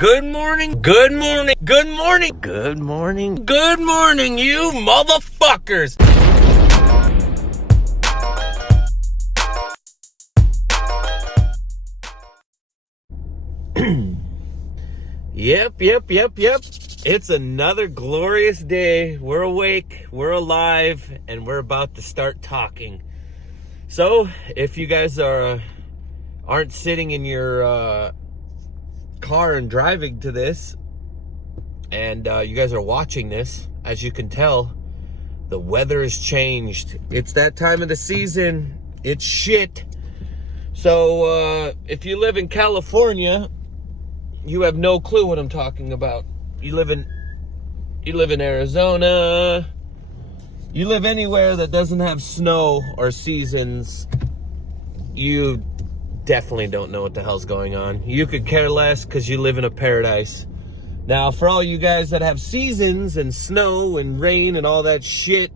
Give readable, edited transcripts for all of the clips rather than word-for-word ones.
Good morning, good morning, good morning, good morning, good morning, you motherfuckers. Yep. It's another glorious day. We're awake, we're alive, and we're about to start talking. So, if you guys aren't sitting in your car and driving to this, and you guys are watching this, as you can tell, the weather has changed. It's that time of the season. It's shit. So if you live in California, you have no clue what I'm talking about. You live in Arizona. You live anywhere that doesn't have snow or seasons. You definitely don't know what the hell's going on. You could care less because you live in a paradise. Now, for all you guys that have seasons and snow and rain and all that shit,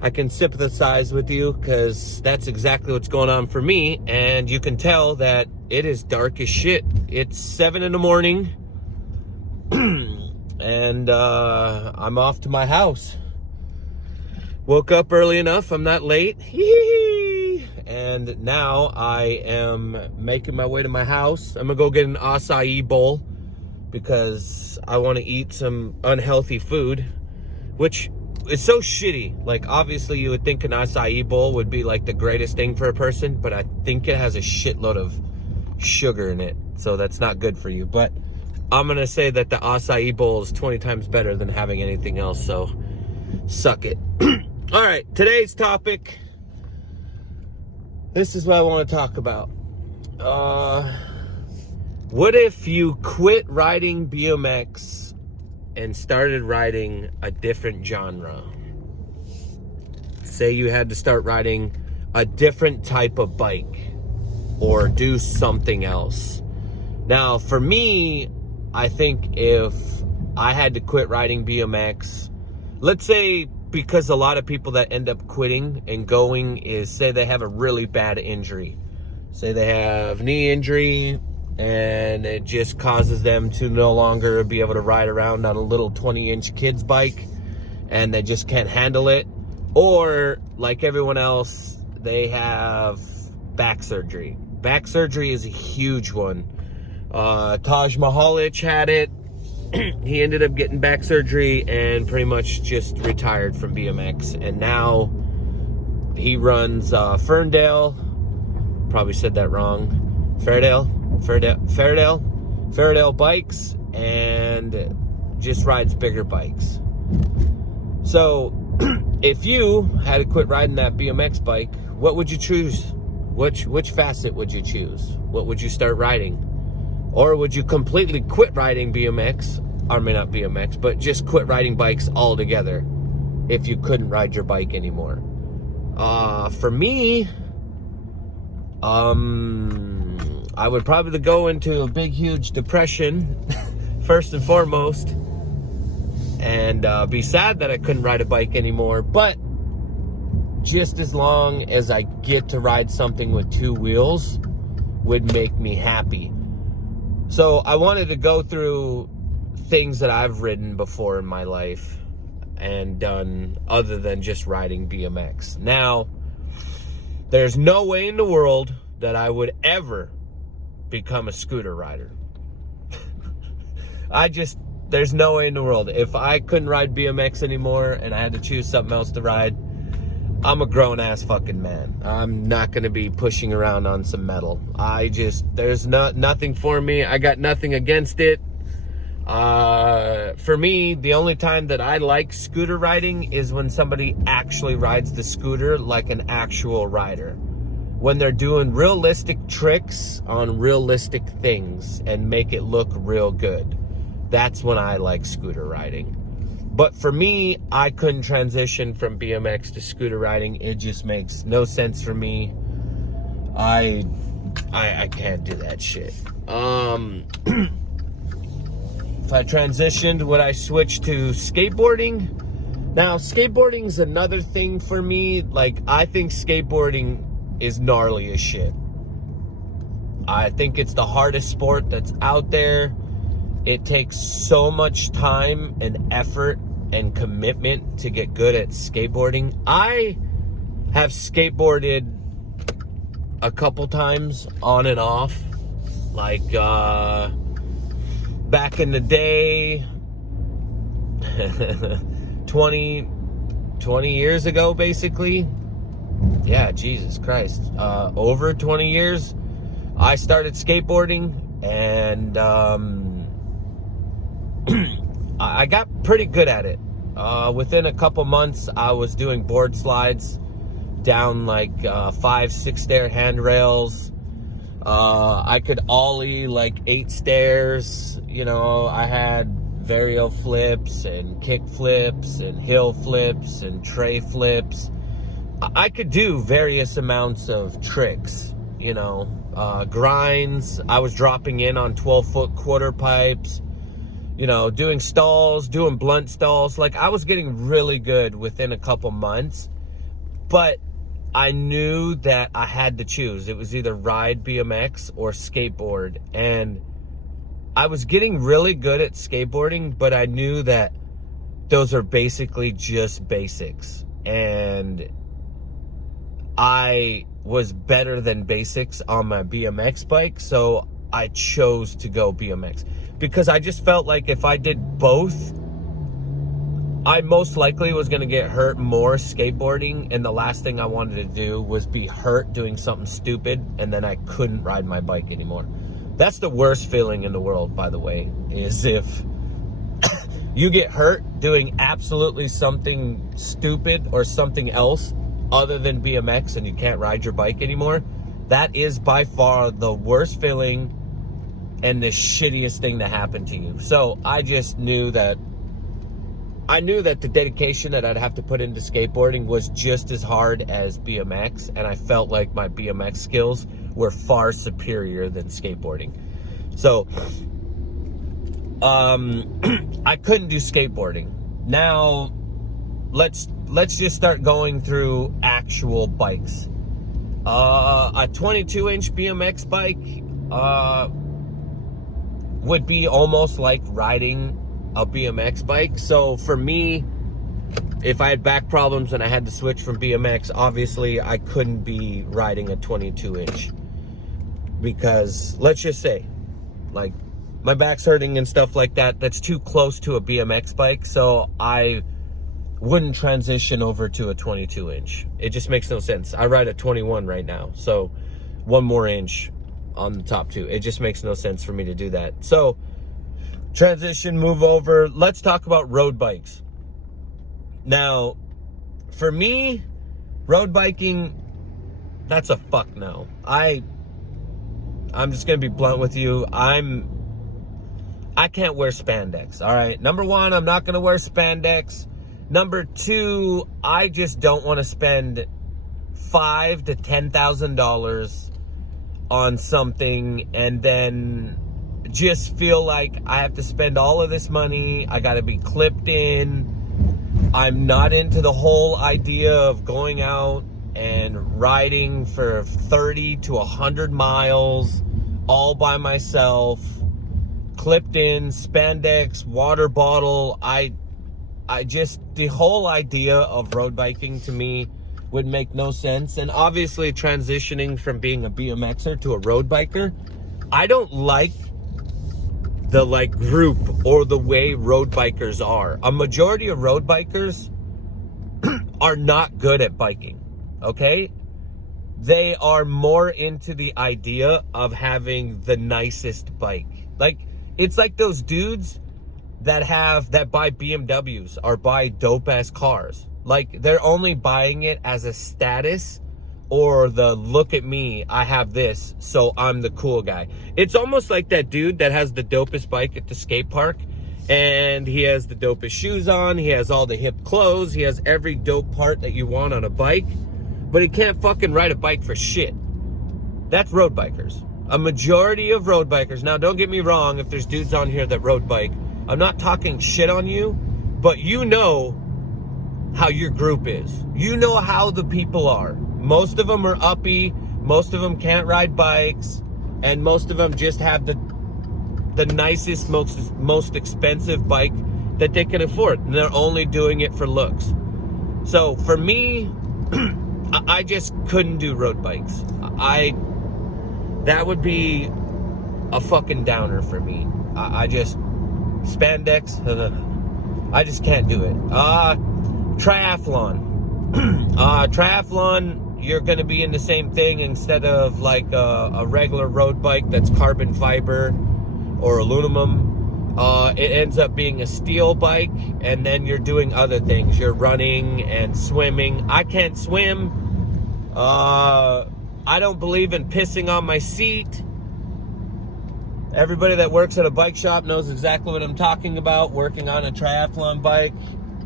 I can sympathize with you because that's exactly what's going on for me. And you can tell that it is dark as shit. It's 7 in the morning and I'm off to my house. Woke up early enough. I'm not late. And now I am making my way to my house. I'm gonna go get an acai bowl because I want to eat some unhealthy food, which is so shitty. Like, obviously you would think an acai bowl would be like the greatest thing for a person, but I think it has a shitload of sugar in it, so that's not good for you. But I'm gonna say that the acai bowl is 20 times better than having anything else, so suck it. All right, today's topic, this is what I want to talk about. What if you quit riding BMX and started riding a different genre? Say you had to start riding a different type of bike or do something else. Now, for me, I think if I had to quit riding BMX, let's say, because a lot of people that end up quitting and going is, say they have a really bad injury. Say they have knee injury and it just causes them to no longer be able to ride around on a little 20-inch kid's bike and they just can't handle it. Or, like everyone else, they have back surgery. Back surgery is a huge one. Taj Mahalich had it. He ended up getting back surgery and pretty much just retired from BMX. And now he runs Ferndale. Probably said that wrong. Fairdale bikes and just rides bigger bikes. So if you had to quit riding that BMX bike, what would you choose? Which facet would you choose? What would you start riding? Or would you completely quit riding BMX? I mean, not BMX, but just quit riding bikes altogether if you couldn't ride your bike anymore? For me, I would probably go into a big, huge depression, first and foremost, and be sad that I couldn't ride a bike anymore. But just as long as I get to ride something with two wheels would make me happy. So I wanted to go through things that I've ridden before in my life and done other than just riding BMX. Now, there's no way in the world that I would ever become a scooter rider. There's no way in the world. If I couldn't ride BMX anymore and I had to choose something else to ride, I'm a grown-ass fucking man. I'm not going to be pushing around on some metal. There's nothing for me. I got nothing against it. For me, the only time that I like scooter riding is when somebody actually rides the scooter like an actual rider. When they're doing realistic tricks on realistic things and make it look real good. That's when I like scooter riding. But for me, I couldn't transition from BMX to scooter riding. It just makes no sense for me. I can't do that shit. If I transitioned, would I switch to skateboarding? Now, skateboarding is another thing for me. Like, I think skateboarding is gnarly as shit. I think it's the hardest sport that's out there. it takes so much time and effort and commitment to get good at skateboarding. I have skateboarded a couple times on and off, like back in the day, 20 years ago, basically. Yeah, Jesus Christ. Over 20 years, I started skateboarding, and I got pretty good at it. Within a couple months, I was doing board slides down like 5-6 stair handrails. I could ollie like 8 stairs. You know, I had vario flips and kick flips and hill flips and tray flips. I could do various amounts of tricks, you know, grinds. I was dropping in on 12-foot quarter pipes, you know, doing stalls, doing blunt stalls. Like, I was getting really good within a couple months, but I knew that I had to choose. It was either ride BMX or skateboard. And I was getting really good at skateboarding, but I knew that those are basically just basics. And I was better than basics on my BMX bike, so I chose to go BMX. Because I just felt like if I did both, I most likely was going to get hurt more skateboarding, and the last thing I wanted to do was be hurt doing something stupid, and then I couldn't ride my bike anymore. That's the worst feeling in the world, by the way, is if you get hurt doing absolutely something stupid or something else other than BMX and you can't ride your bike anymore. That is by far the worst feeling and the shittiest thing to happen to you. So I just knew that the dedication that I'd have to put into skateboarding was just as hard as BMX, and I felt like my BMX skills were far superior than skateboarding. So I couldn't do skateboarding. Now let's just start going through actual bikes. A 22-inch BMX bike would be almost like riding a BMX bike. So for me, if I had back problems and I had to switch from BMX, obviously I couldn't be riding a 22-inch, because let's just say, like, my back's hurting and stuff like that. That's too close to a BMX bike, so I wouldn't transition over to a 22-inch. It just makes no sense. I ride a 21 right now, so 1 more inch on the top two. It just makes no sense for me to do that. So transition, move over. Let's talk about road bikes. Now, for me, road biking, that's a fuck no. I'm just gonna be blunt with you. I can't wear spandex, all right? Number one, I'm not gonna wear spandex. Number two, I just don't want to spend $5,000 to $10,000 on something and then just feel like I have to spend all of this money. I got to be clipped in. I'm not into the whole idea of going out and riding for 30 to 100 miles all by myself, clipped in, spandex, water bottle. I just, the whole idea of road biking to me would make no sense. And obviously transitioning from being a BMXer to a road biker, I don't like the group or the way road bikers are. A majority of road bikers are not good at biking, okay? They are more into the idea of having the nicest bike. Like, it's like those dudes that buy BMWs or buy dope ass cars. Like, they're only buying it as a status or the look at me, I have this, so I'm the cool guy. It's almost like that dude that has the dopest bike at the skate park, and he has the dopest shoes on, he has all the hip clothes, he has every dope part that you want on a bike, but he can't fucking ride a bike for shit. That's road bikers. A majority of road bikers. Now, don't get me wrong, if there's dudes on here that road bike, I'm not talking shit on you, but you know how your group is. You know how the people are. Most of them are uppy, most of them can't ride bikes, and most of them just have the nicest, most expensive bike that they can afford. And they're only doing it for looks. So for me, I just couldn't do road bikes. That would be a fucking downer for me. I just, spandex, I just can't do it. Triathlon. Triathlon, you're going to be in the same thing. Instead of like a regular road bike that's carbon fiber or aluminum, it ends up being a steel bike, and then you're doing other things. You're running and swimming. I can't swim. I don't believe in pissing on my seat. Everybody that works at a bike shop knows exactly what I'm talking about. Working on a triathlon bike,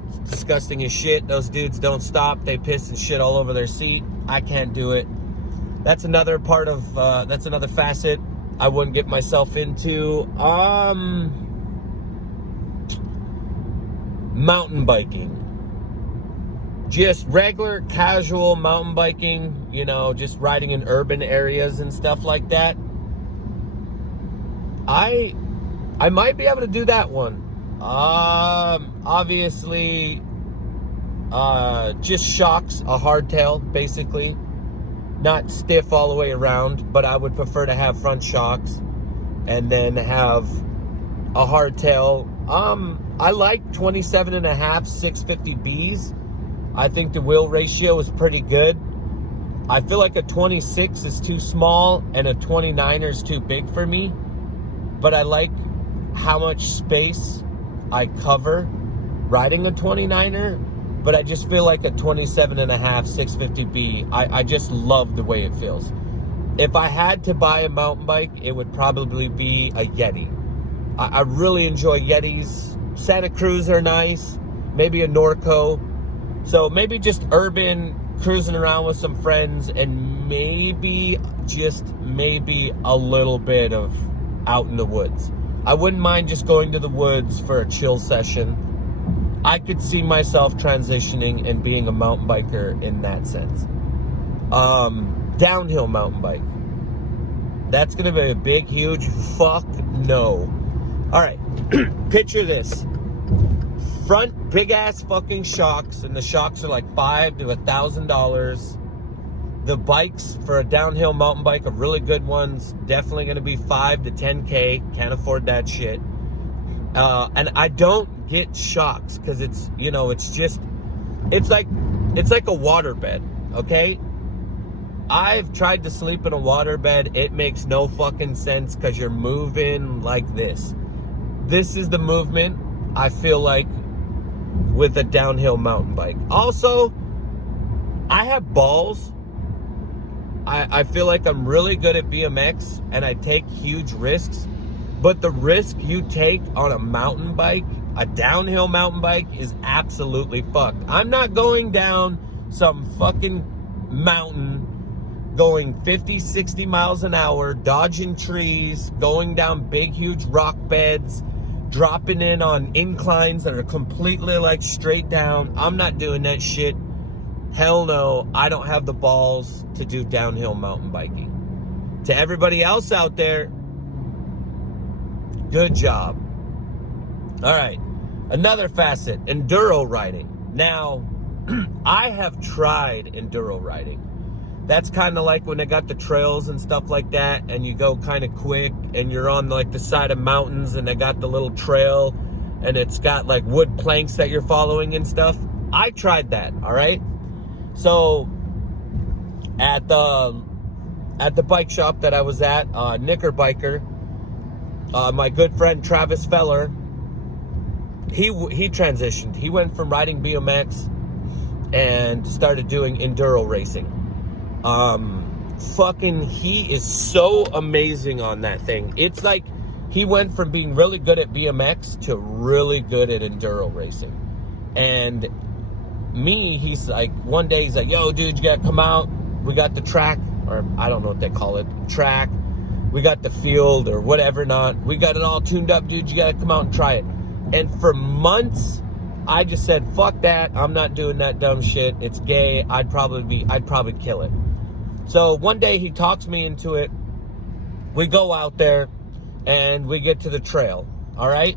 it's disgusting as shit. Those dudes don't stop. They piss and shit all over their seat. I can't do it. That's another part of, that's another facet I wouldn't get myself into. Mountain biking. Just regular, casual mountain biking, you know, just riding in urban areas and stuff like that. I might be able to do that one. Obviously, just shocks, a hardtail, basically. Not stiff all the way around, but I would prefer to have front shocks and then have a hardtail. I like 27.5 650Bs. I think the wheel ratio is pretty good. I feel like a 26 is too small and a 29er is too big for me. But I like how much space I cover riding a 29er. But I just feel like a 27.5 650B, I just love the way it feels. If I had to buy a mountain bike, it would probably be a Yeti. I really enjoy Yetis. Santa Cruz are nice. Maybe a Norco. So maybe just urban, cruising around with some friends, and maybe, just maybe, a little bit of out in the woods. I wouldn't mind just going to the woods for a chill session. I could see myself transitioning and being a mountain biker in that sense. Downhill mountain bike. That's going to be a big, huge fuck no. All right, picture this. Front big ass fucking shocks, and the shocks are like $500 to $1,000. The bikes for a downhill mountain bike are really good ones. Definitely going to be $5 to $10K. Can't afford that shit. And I don't get shocks because it's, you know, it's like a waterbed. Okay. I've tried to sleep in a waterbed. It makes no fucking sense because you're moving like this. This is the movement I feel like with a downhill mountain bike. Also, I have balls. I feel like I'm really good at BMX and I take huge risks. But the risk you take on a mountain bike, a downhill mountain bike, is absolutely fucked. I'm not going down some fucking mountain going 50, 60 miles an hour, dodging trees, going down big, huge rock beds, dropping in on inclines that are completely like straight down. I'm not doing that shit. Hell no, I don't have the balls to do downhill mountain biking. To everybody else out there, good job. All right, another facet, enduro riding. Now, I have tried enduro riding. That's kind of like when they got the trails and stuff like that, and you go kind of quick, and you're on like the side of mountains, and they got the little trail, and it's got like wood planks that you're following and stuff. I tried that, all right? So, at the bike shop that I was at, Knickerbiker, my good friend Travis Feller, he transitioned. He went from riding BMX and started doing enduro racing. He is so amazing on that thing. It's like he went from being really good at BMX to really good at enduro racing. And me, he's like, one day he's like, yo, dude, you gotta come out. We got the track, or I don't know what they call it, track. We got the field or whatever not. We got it all tuned up, dude. You gotta come out and try it. And for months, I just said, fuck that. I'm not doing that dumb shit. It's gay. I'd probably kill it. So one day he talks me into it. We go out there. and we get to the trail, all right?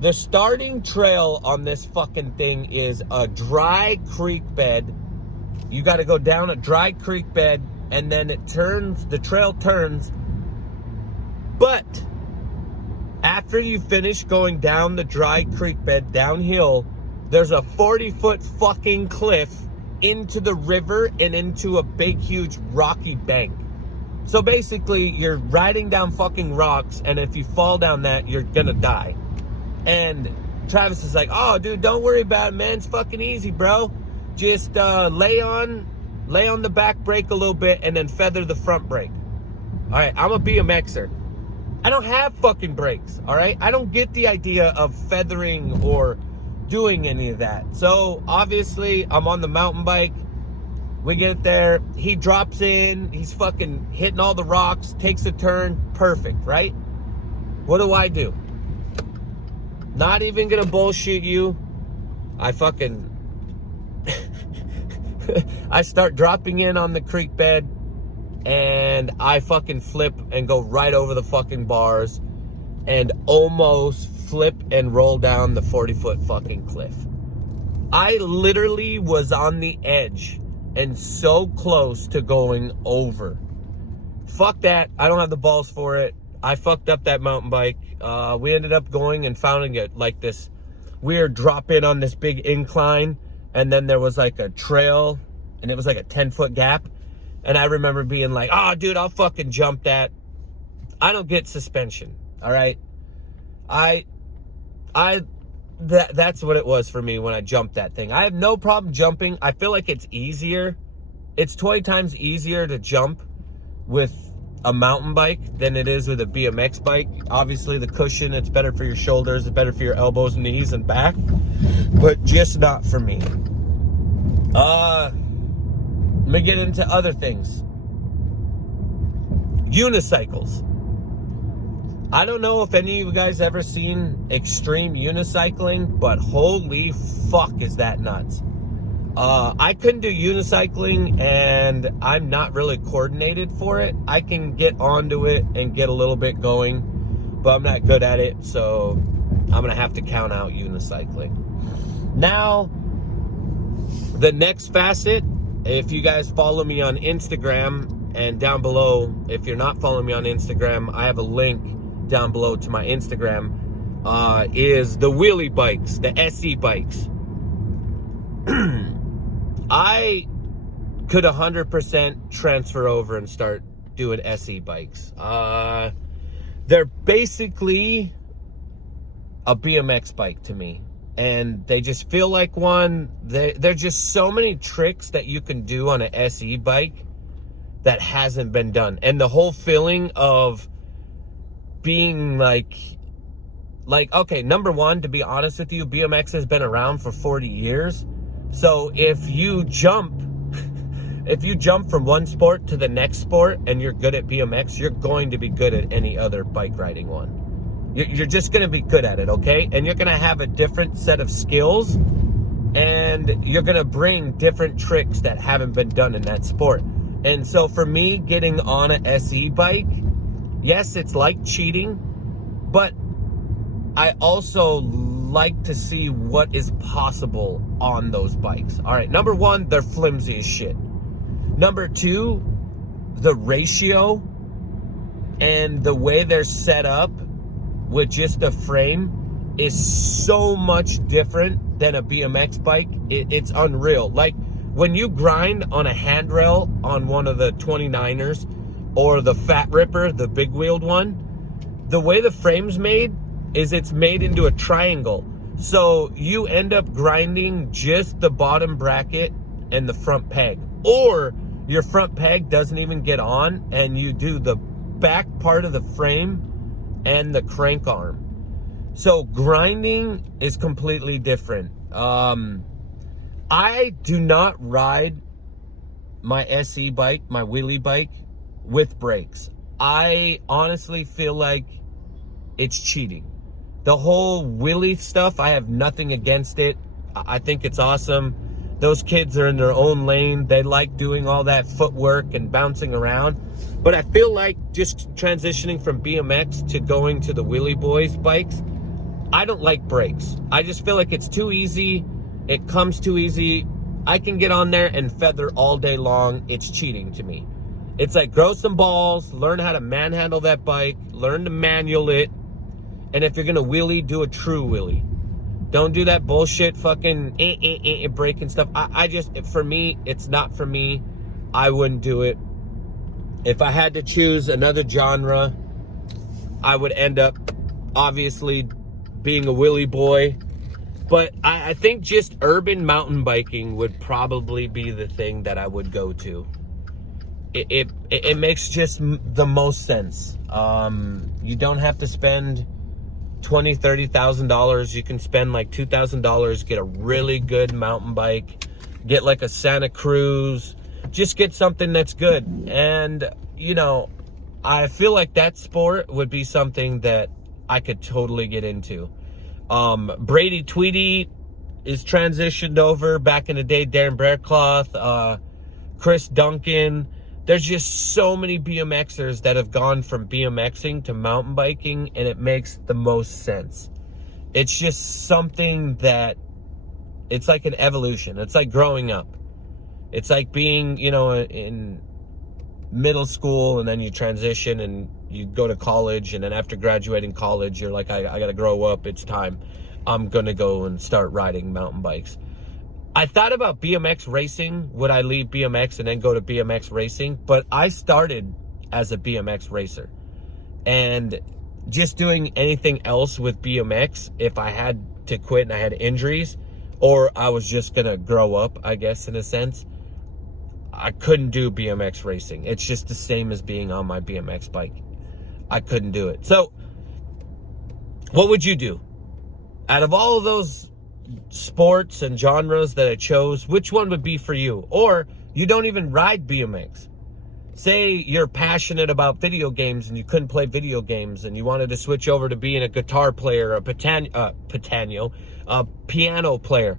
The starting trail on this fucking thing is a dry creek bed. You got to go down a dry creek bed, and then it turns, the trail turns. But after you finish going down the dry creek bed downhill, there's a 40-foot fucking cliff into the river and into a big, huge rocky bank. So basically, you're riding down fucking rocks, and if you fall down that, you're gonna die. And Travis is like, oh, dude, don't worry about it, man. It's fucking easy, bro. Just lay on the back brake a little bit and then feather the front brake. All right, I'm a BMXer. I don't have fucking brakes, all right? I don't get the idea of feathering or doing any of that. So, obviously, I'm on the mountain bike. We get there. He drops in. He's fucking hitting all the rocks, takes a turn. Perfect, right? What do? Not even gonna bullshit you. I fucking... I start dropping in on the creek bed, and I fucking flip and go right over the fucking bars and almost flip and roll down the 40-foot fucking cliff. I literally was on the edge and so close to going over. Fuck that. I don't have the balls for it. I fucked up that mountain bike. We ended up going and finding it like this weird drop in on this big incline, and then there was like a trail, and it was like a 10-foot gap. And I remember being like, oh, dude, I'll fucking jump that. I don't get suspension, all right? That's what it was for me when I jumped that thing. I have no problem jumping. I feel like it's easier. It's 20 times easier to jump with a mountain bike than it is with a BMX bike. Obviously, the cushion, it's better for your shoulders, it's better for your elbows, knees, and back, but just not for me. Let me get into other things. Unicycles. I don't know if any of you guys ever seen extreme unicycling, but holy fuck is that nuts. I couldn't do unicycling, and I'm not really coordinated for it. I can get onto it and get a little bit going, but I'm not good at it, so I'm going to have to count out unicycling. Now, the next facet, if you guys follow me on Instagram, and down below, if you're not following me on Instagram, I have a link down below to my Instagram, is the wheelie bikes, the SE bikes. I could 100% transfer over and start doing SE bikes. They're basically a BMX bike to me, and they just feel like one. There's just so many tricks that you can do on an SE bike that hasn't been done, and the whole feeling of being like, okay, number one, to be honest with you, BMX has been around for 40 years. So if you jump from one sport to the next sport and you're good at BMX, you're going to be good at any other bike riding one. You're just going to be good at it, okay? And you're going to have a different set of skills, and you're going to bring different tricks that haven't been done in that sport. And so for me, getting on an SE bike, yes, it's like cheating, but I also like to see what is possible on those bikes. All right, number one, they're flimsy as shit. Number two, the ratio and the way they're set up with just a frame is so much different than a BMX bike. It's unreal. Like when you grind on a handrail on one of the 29ers or the Fat Ripper, the big wheeled one, the way the frame's made is it's made into a triangle. So you end up grinding just the bottom bracket and the front peg. Or your front peg doesn't even get on, and you do the back part of the frame and the crank arm. So grinding is completely different. I do not ride my SE bike, my wheelie bike, with brakes. I honestly feel like it's cheating. The whole wheelie stuff, I have nothing against it. I think it's awesome. Those kids are in their own lane. They like doing all that footwork and bouncing around. But I feel like just transitioning from BMX to going to the Wheelie Boys bikes, I don't like brakes. I just feel like it's too easy. It comes too easy. I can get on there and feather all day long. It's cheating to me. It's like, grow some balls, learn how to manhandle that bike, learn to manual it, and if you're gonna wheelie, do a true wheelie. Don't do that bullshit fucking breaking stuff. I just, for me, it's not for me. I wouldn't do it. If I had to choose another genre, I would end up, obviously, being a wheelie boy. But I think just urban mountain biking would probably be the thing that I would go to. It makes just the most sense. You don't have to spend $20,000, $30,000. You can spend like $2,000, get a really good mountain bike, get like a Santa Cruz, just get something that's good. And, you know, I feel like that sport would be something that I could totally get into. Brady Tweedy is transitioned over. Back in the day, Darren Bearcloth, Chris Duncan. There's just so many BMXers that have gone from BMXing to mountain biking, and it makes the most sense. It's just something that, it's like an evolution. It's like growing up. It's like being, you know, in middle school, and then you transition and you go to college, and then after graduating college, you're like, I gotta grow up. It's time. I'm gonna go and start riding mountain bikes. I thought about BMX racing. Would I leave BMX and then go to BMX racing? But I started as a BMX racer. And just doing anything else with BMX, if I had to quit and I had injuries, or I was just going to grow up, I guess, in a sense, I couldn't do BMX racing. It's just the same as being on my BMX bike. I couldn't do it. So, what would you do? Out of all of those sports and genres that I chose, which one would be for you? Or you don't even ride BMX. Say you're passionate about video games and you couldn't play video games and you wanted to switch over to being a guitar player, a piano player.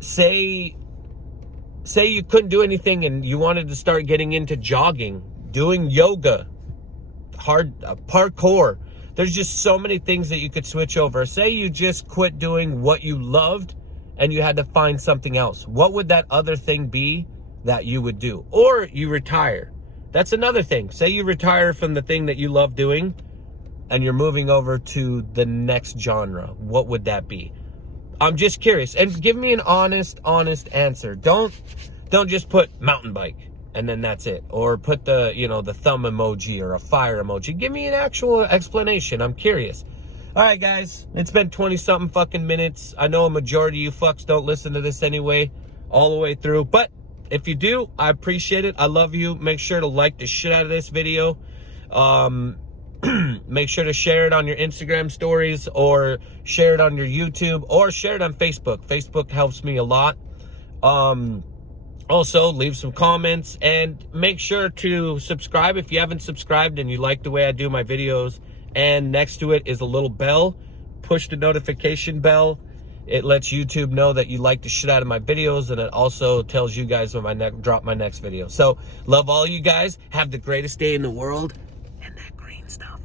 Say you couldn't do anything and you wanted to start getting into jogging, doing yoga, parkour. There's just so many things that you could switch over. Say you just quit doing what you loved and you had to find something else. What would that other thing be that you would do? Or you retire. That's another thing. Say you retire from the thing that you love doing and you're moving over to the next genre. What would that be? I'm just curious. And give me an honest answer. Don't just put mountain bike and then that's it. Or put the, you know, the thumb emoji or a fire emoji. Give me an actual explanation. I'm curious. All right, guys. It's been 20-something fucking minutes. I know a majority of you fucks don't listen to this anyway, all the way through. But if you do, I appreciate it. I love you. Make sure to like the shit out of this video. Make sure to share it on your Instagram stories or share it on your YouTube or share it on Facebook. Facebook helps me a lot. Also, leave some comments and make sure to subscribe if you haven't subscribed and you like the way I do my videos. And next to it is a little bell. Push the notification bell. It lets YouTube know that you like the shit out of my videos, and it also tells you guys when I drop my next video. So, love all you guys. Have the greatest day in the world. And that green stuff.